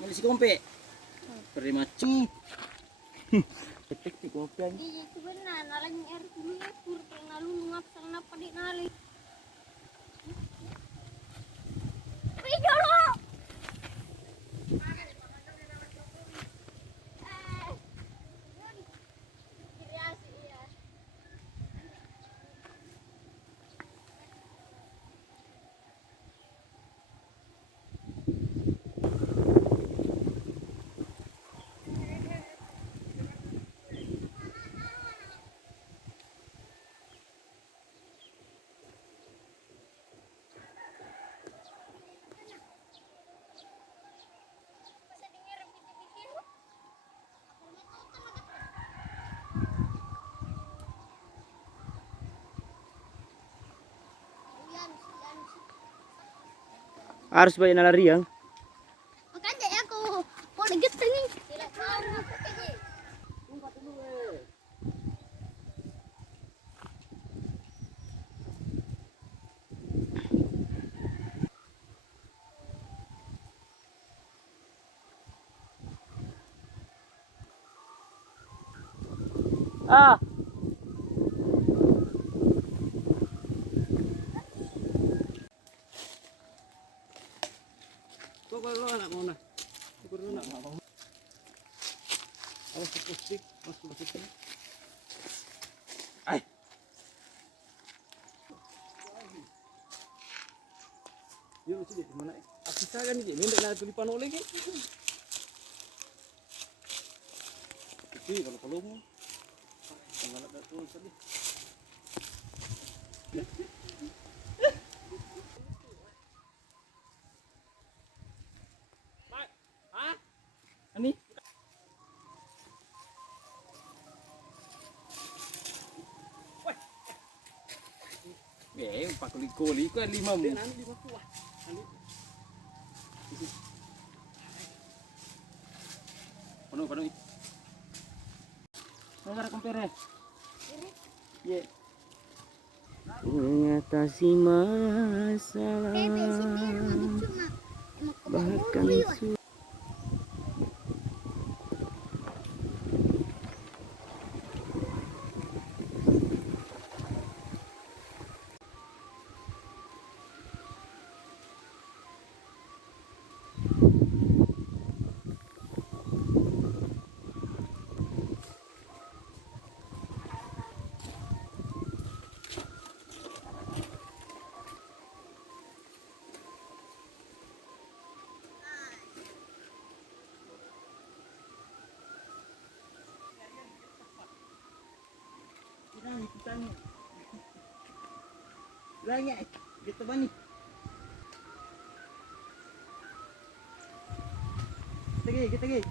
Mali si kompe. Peri macam. Petik di kopi aja. Iya itu benar. Nalangin air dulu ya. Pur pernah lu ngap sang napa di nali. Video lo. Harus banyak lari yang. Makanya aku mau digeter nih. Tidak tahu apa ini. Ah. Kok lo anak mau nah? Ukur dulu nak mau. Awas plastik, plastik. Ai. Yuk sini di mana? Aku kan ni, minta nak tulipan oleh ke? Tapi kalau mau, kalau ada tu tadi. Ani? Pak kuli kan 5 mu. Nanti 5 kuah. Nanti. Penuh. Mana kompere? Ye. Mengatasi masalah. Bahkan Banyak gitu banyak. Kita pergi.